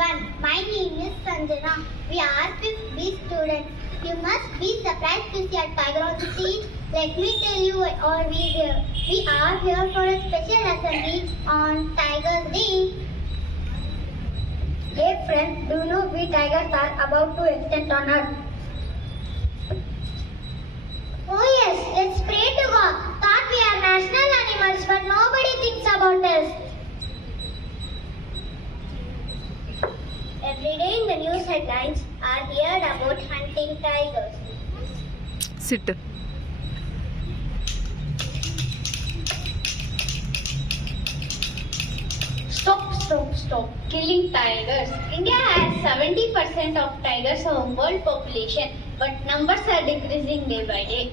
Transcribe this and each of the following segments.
everyone. My name is Sanjana. We are 5th B students. You must be surprised to see a tiger on the stage. Let me tell you what are we here. We are here for a special assembly on Tiger's Day. Hey friends, do you know we tigers are about to extinct on Earth? Oh yes, let's pray to God. Thought we are national animals, but nobody thinks about us. Every day in the news headlines are heard about hunting tigers. Sit. Stop killing tigers. India has 70% of tigers of world population, but numbers are decreasing day by day.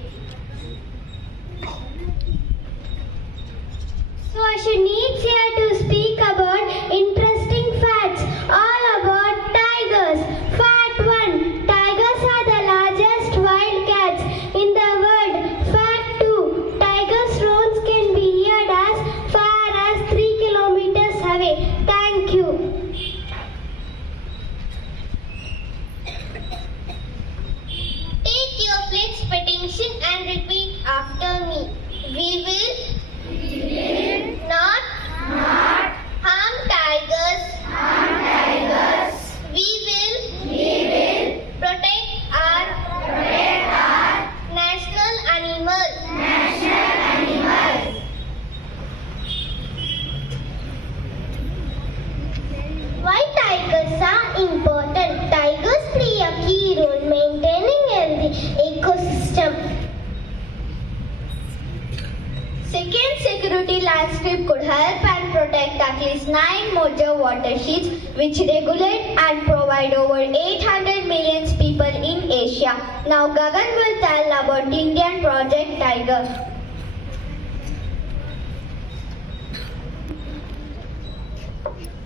So Ashu needs here to speak about interesting facts all about tigers. Fact 1. Tigers are the largest wild cats in the world. Fact 2. Tigers' roars can be heard as far as 3 kilometers away. Thank you. Take your plates, petition and repeat after me. We will not harm tigers. We will protect our national animal. Why tigers are important? Tigers play a key role maintaining healthy ecosystem. Second, security landscape could help and protect at least 9 major watersheds which regulate and provide over 800 million people in Asia. Now Gagan will tell about Indian Project Tiger.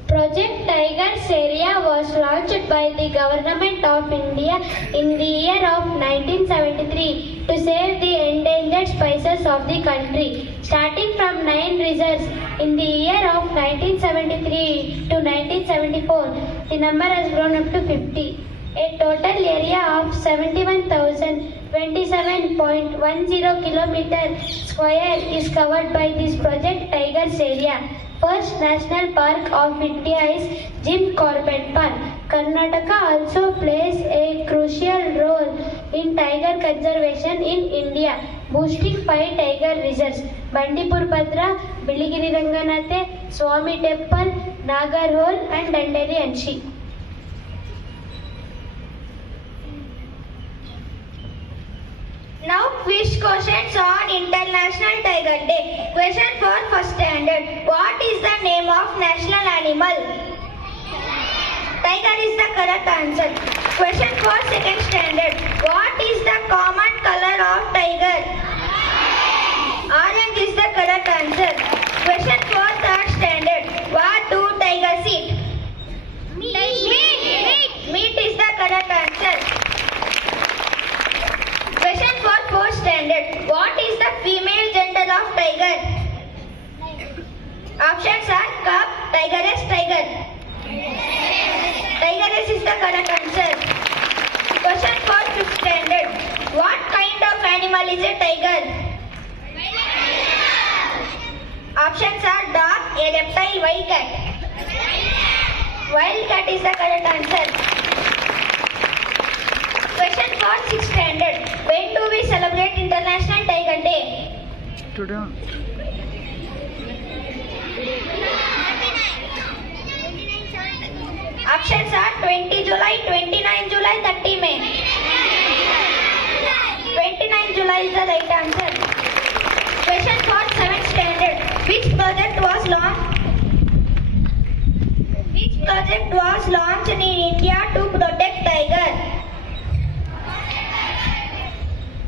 Project Tiger's area was launched by the Government of India in the year of 1973 to save the endangered species of the country. Starting from 9 reserves in the year of 1973 to 1974, the number has grown up to 50. A total area of 71,027.10 kilometers square is covered by this Project Tiger's area. First National Park of India is Jim Corbett Park. Karnataka also plays a crucial role in tiger conservation in India, boosting 5 tiger reserves: Bandipur Bhadra, Biligiri Ranganathe, Swami Temple, Nagarhole and Dandeli Anshi. Now quiz questions on International Tiger Day. Question for first standard. What is the name of national animal? Tiger is the correct answer. Question for second standard. What is the common color of tiger? Orange is the correct answer. Question for third standard. What do tigers eat? Meat is the correct answer. Question for fourth standard. What is the female gender of tiger? Options are cub, tigeress, tiger. Tigeress is the correct answer. Question for fifth standard. What kind of animal is a tiger? Options are dog, a reptile, wild cat. Wild cat is the correct answer. Question for sixth standard. When do we celebrate International Tiger Day? Today. Options are 20 July, 29 July, 30 May. 29 July is the right answer. Question for 7th standard. Which project was launched in India to protect tiger?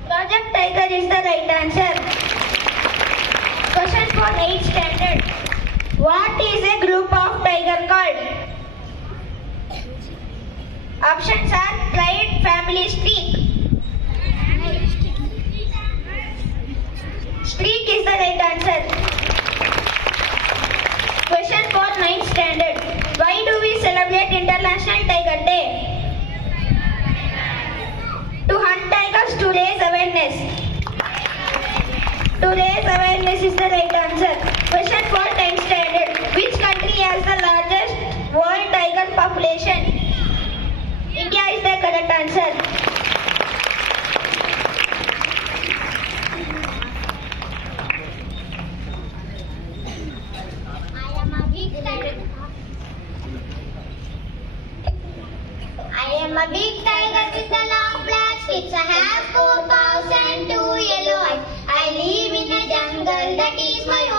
Project Tiger is the right answer. Question for 8th standard. What is a group of tiger called? Options are pride, family, streak. Streak is the right answer. Question for 9th standard. Why do we celebrate celebrate International Tiger Day? To hunt tigers to raise awareness. To raise awareness is the right answer. Question for 10th standard. Which country has the largest world tiger population? India is the correct answer. I am a big tiger with a long black tips. I have 4 paws and 2 yellow eyes. I live in a jungle, that is my